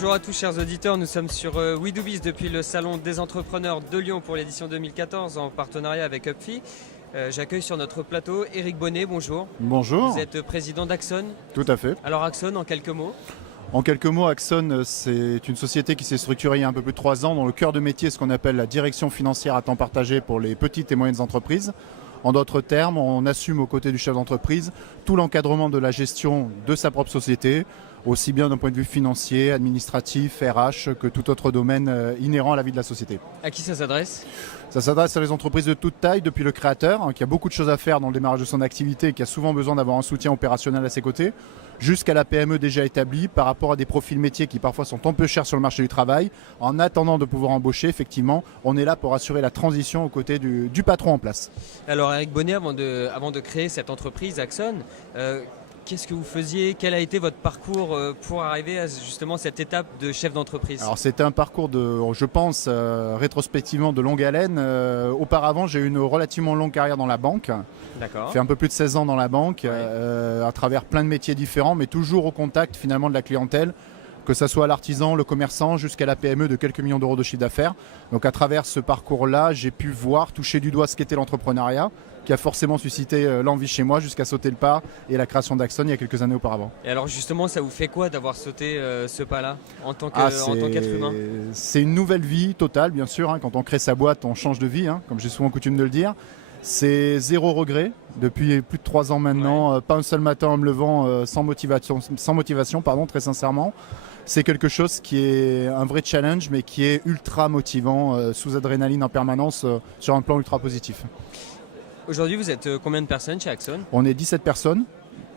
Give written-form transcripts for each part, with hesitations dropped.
Bonjour à tous chers auditeurs, nous sommes sur WeDoBiz depuis le salon des entrepreneurs de Lyon pour l'édition 2014 en partenariat avec Upfi. J'accueille sur notre plateau Eric Bonnet, bonjour. Bonjour. Vous êtes président d'Axon. Tout à fait. Alors Axon, en quelques mots. En quelques mots, Axon, c'est une société qui s'est structurée il y a un peu plus de 3 ans, dont le cœur de métier est ce qu'on appelle la direction financière à temps partagé pour les petites et moyennes entreprises. En d'autres termes, on assume aux côtés du chef d'entreprise tout l'encadrement de la gestion de sa propre société, aussi bien d'un point de vue financier, administratif, RH, que tout autre domaine inhérent à la vie de la société. À qui ça s'adresse ? Ça s'adresse à des entreprises de toute taille, depuis le créateur, qui a beaucoup de choses à faire dans le démarrage de son activité et qui a souvent besoin d'avoir un soutien opérationnel à ses côtés, jusqu'à la PME déjà établie par rapport à des profils métiers qui parfois sont un peu chers sur le marché du travail. En attendant de pouvoir embaucher, effectivement, on est là pour assurer la transition aux côtés du patron en place. Alors Eric Bonnet, avant de créer cette entreprise Axon, qu'est-ce que vous faisiez ? Quel a été votre parcours pour arriver à justement cette étape de chef d'entreprise ? Alors c'était un parcours je pense, rétrospectivement de longue haleine. Auparavant, j'ai eu une relativement longue carrière dans la banque. D'accord. J'ai fait un peu plus de 16 ans dans la banque, à travers plein de métiers différents, mais toujours au contact finalement de la clientèle, que ce soit l'artisan, le commerçant, jusqu'à la PME de quelques millions d'euros de chiffre d'affaires. Donc à travers ce parcours-là, j'ai pu voir, toucher du doigt ce qu'était l'entrepreneuriat, qui a forcément suscité l'envie chez moi jusqu'à sauter le pas et la création d'Axon il y a quelques années auparavant. Et alors justement, ça vous fait quoi d'avoir sauté ce pas-là en tant qu'être humain ? C'est une nouvelle vie totale, bien sûr. Quand on crée sa boîte, on change de vie, comme j'ai souvent coutume de le dire. C'est zéro regret depuis plus de 3 ans maintenant. Pas un seul matin en me levant sans motivation, très sincèrement. C'est quelque chose qui est un vrai challenge, mais qui est ultra motivant, sous adrénaline en permanence, sur un plan ultra positif. Aujourd'hui, vous êtes combien de personnes chez Axon ? On est 17 personnes.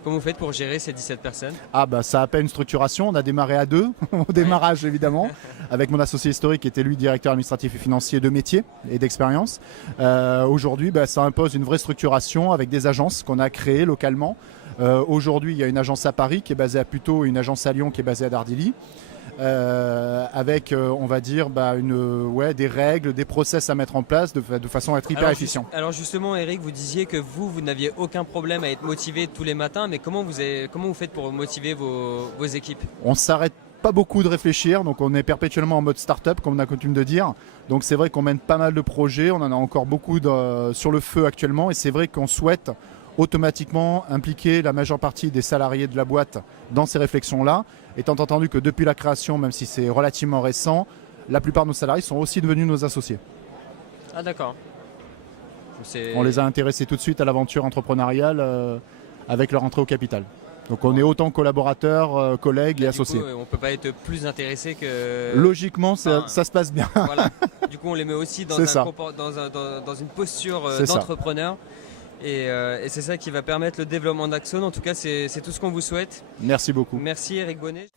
Comment vous faites pour gérer ces 17 personnes ? Ça appelle une structuration. On a démarré à 2 au démarrage évidemment, avec mon associé historique qui était lui directeur administratif et financier de métier et d'expérience. Aujourd'hui, ça impose une vraie structuration avec des agences qu'on a créées localement. Aujourd'hui, il y a une agence à Paris qui est basée à Puteaux et une agence à Lyon qui est basée à Dardilly. Avec, on va dire, des règles, des process à mettre en place de façon à être hyper efficient. Alors justement, Eric, vous disiez que vous n'aviez aucun problème à être motivé tous les matins, mais comment vous faites pour motiver vos équipes ? On ne s'arrête pas beaucoup de réfléchir, donc on est perpétuellement en mode start-up, comme on a coutume de dire. Donc c'est vrai qu'on mène pas mal de projets, on en a encore beaucoup sur le feu actuellement, et c'est vrai qu'on souhaite automatiquement impliquer la majeure partie des salariés de la boîte dans ces réflexions-là, étant entendu que depuis la création, même si c'est relativement récent, la plupart de nos salariés sont aussi devenus nos associés. Ah d'accord. On les a intéressés tout de suite à l'aventure entrepreneuriale avec leur entrée au capital. Donc on est autant collaborateurs, collègues et associés. Du coup, on ne peut pas être plus intéressé que... Logiquement, ça se passe bien. Voilà. Du coup, on les met aussi dans une posture d'entrepreneur. Et c'est ça qui va permettre le développement d'Axon. En tout cas, c'est tout ce qu'on vous souhaite. Merci beaucoup. Merci Eric Bonnet.